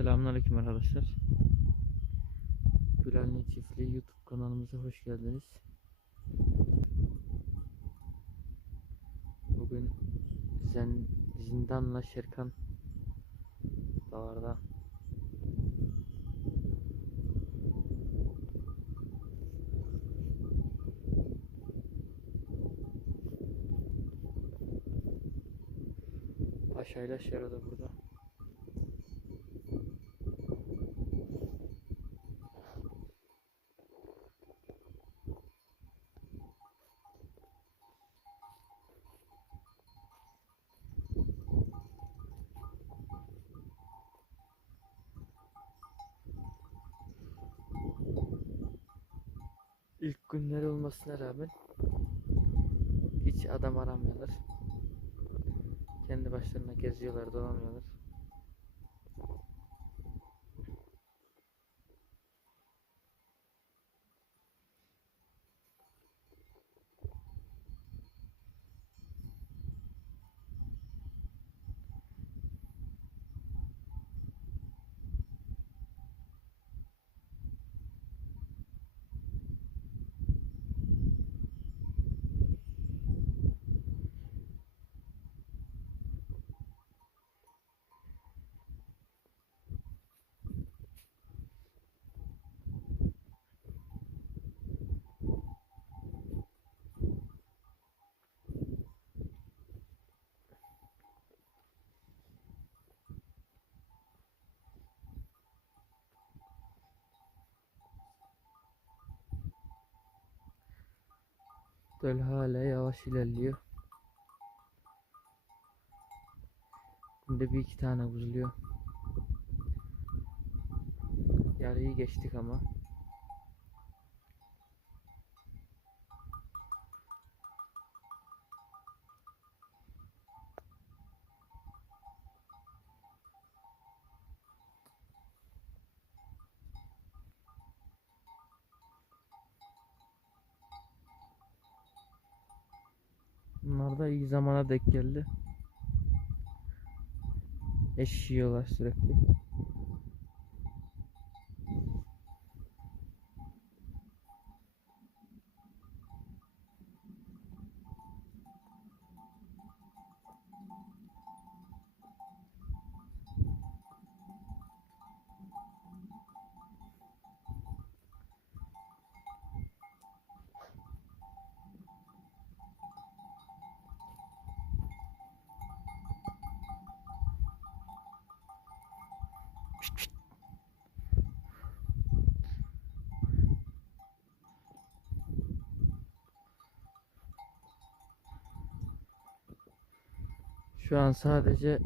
Selamünaleyküm arkadaşlar. Gülenli Çiftliği YouTube kanalımıza hoş geldiniz. Bugün Zen, Zindan'la Şerkan dağlarda Paşa'yla Şero da burada. İlk günleri olmasına rağmen hiç adam aramıyorlar. Kendi başlarına geziyorlar, dolanıyorlar. Göl hala yavaş ilerliyor. Günde bir iki tane buzluyor. Yarıyı geçtik ama. Bunlar da iyi zamana denk geldi. Eş yiyorlar sürekli. Şu an sadece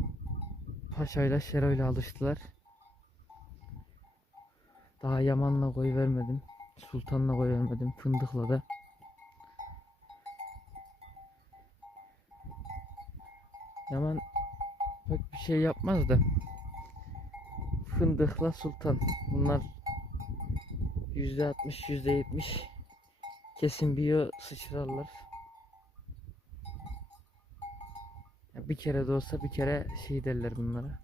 Paşa'yla Şero'yla alıştılar. Daha Yaman'la koy vermedim. Sultan'la koy vermedim. Fındık'la da. Yaman pek bir şey yapmaz da. Fındık'la Sultan. Bunlar %60 %70 kesin biyo sıçrarlar. Bir kere de olsa bir kere şey derler bunlara.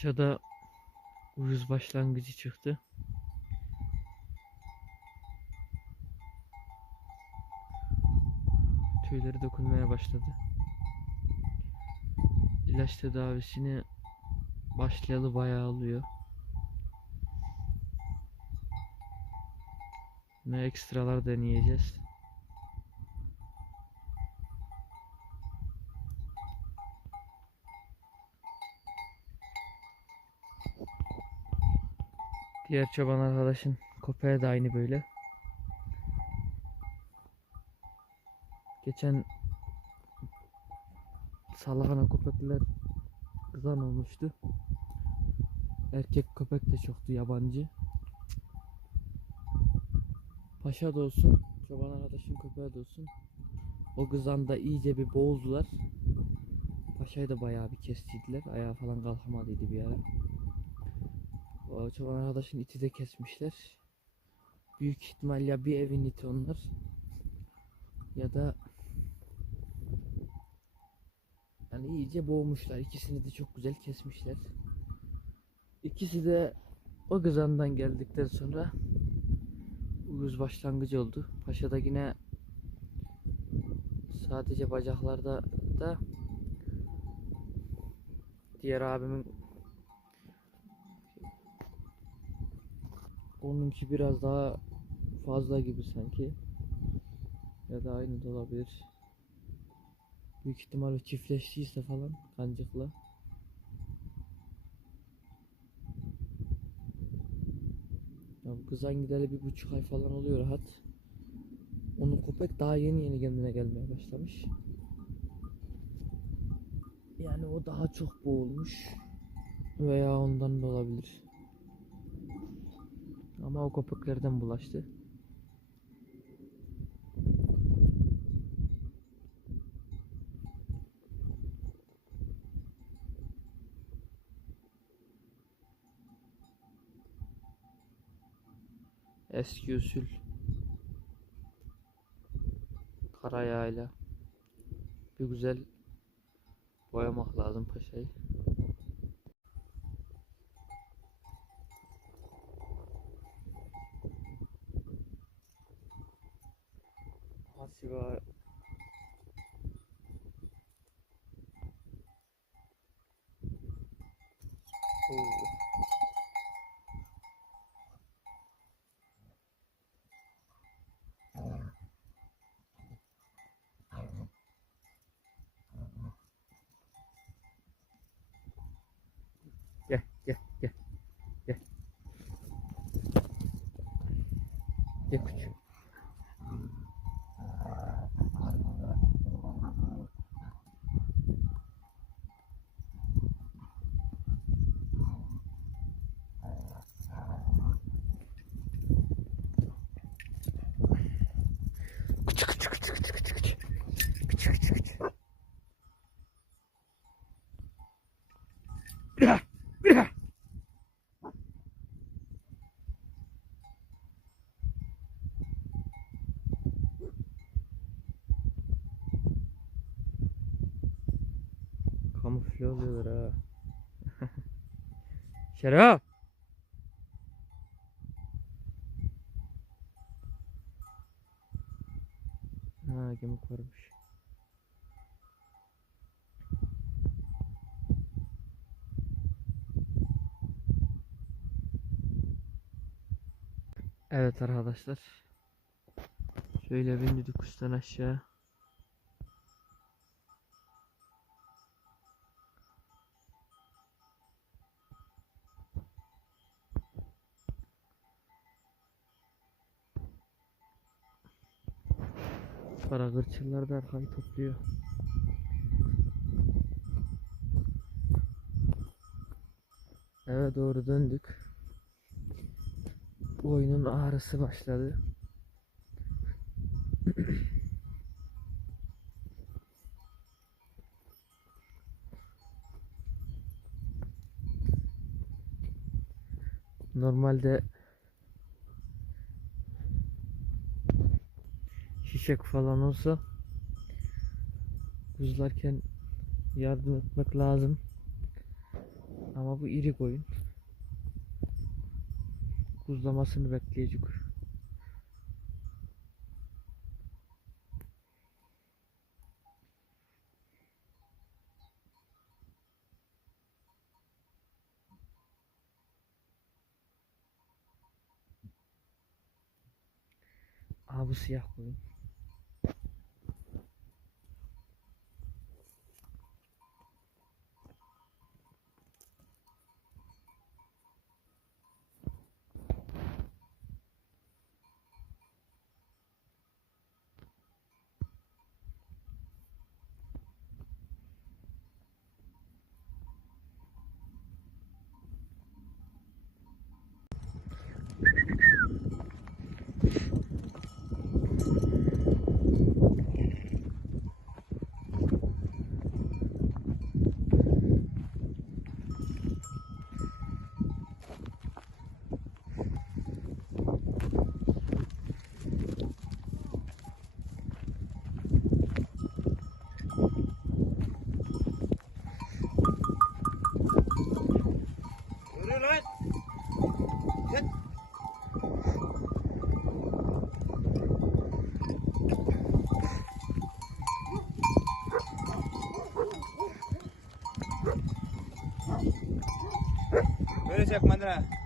Paşa'da uyuz başlangıcı çıktı. Tüyleri dokunmaya başladı. İlaç tedavisini başlayalı bayağı oluyor. Ne ekstralar deneyeceğiz. Diğer çoban arkadaşın köpeği de aynı böyle. Geçen salakana köpekler kızan olmuştu. Erkek köpek de çoktu yabancı. Paşa da olsun, çoban arkadaşın köpeği de olsun. O kızan da iyice bir boğuldular. Paşayı da bayağı bir kestiydiler. Ayağı falan kalkamadıydı bir ara. Çoban arkadaşın iti de kesmişler. Büyük ihtimal ya bir evin iti onlar ya da yani iyice boğmuşlar. İkisini de çok güzel kesmişler. İkisi de o kızandan geldikten sonra uyuz başlangıcı oldu. Paşa'da yine sadece bacaklarda da diğer abimin onunki biraz daha fazla gibi sanki. Ya da aynı da olabilir. Büyük ihtimalle çiftleştiyse falan kancıkla. Ya bu kızan gideli bir buçuk ay falan oluyor rahat. Onun köpek daha yeni yeni kendine gelmeye başlamış. Yani o daha çok boğulmuş. Veya ondan da olabilir. Ama o köpeklerden bulaştı. Eski usul karayağıyla bir güzel boyamak lazım paşayı. ちは。Kamufle oluyorlar ha. Şeref. Ha gemik varmış. Evet arkadaşlar. Şöyle bindik kuştan aşağı. Para gırçırlar da arkayı topluyor. Eve doğru döndük. Boynun ağrısı başladı. Normalde şişek falan olsa buzlarken yardım etmek lazım. Ama bu iri koyun. Buzlamasını bekleyecek. Aa siyah koyun. Barış Yakman'dan.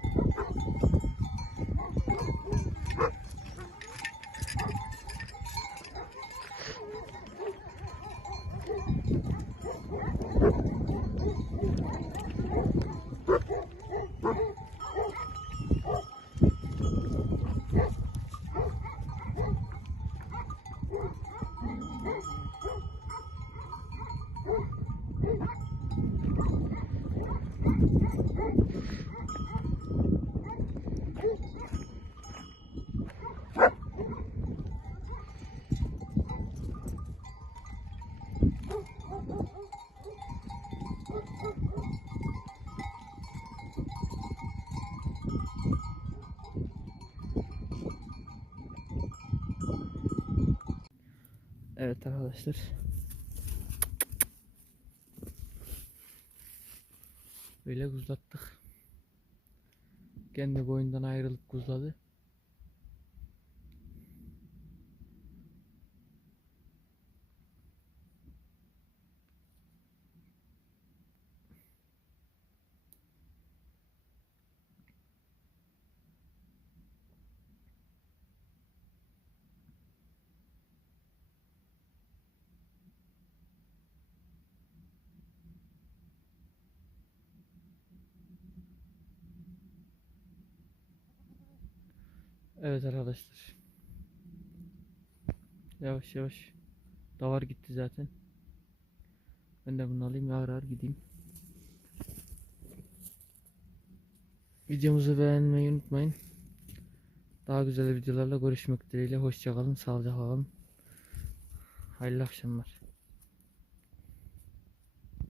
Evet arkadaşlar. Böyle kuzlattık. Kendi boyundan ayrılıp kuzladı. Evet arkadaşlar. Yavaş yavaş. Davar gitti zaten. Ben de bunu alayım ağır ağır gideyim. Videomuzu beğenmeyi unutmayın. Daha güzel videolarla görüşmek dileğiyle. Hoşçakalın. Sağlıcakla kalın. Hayırlı akşamlar.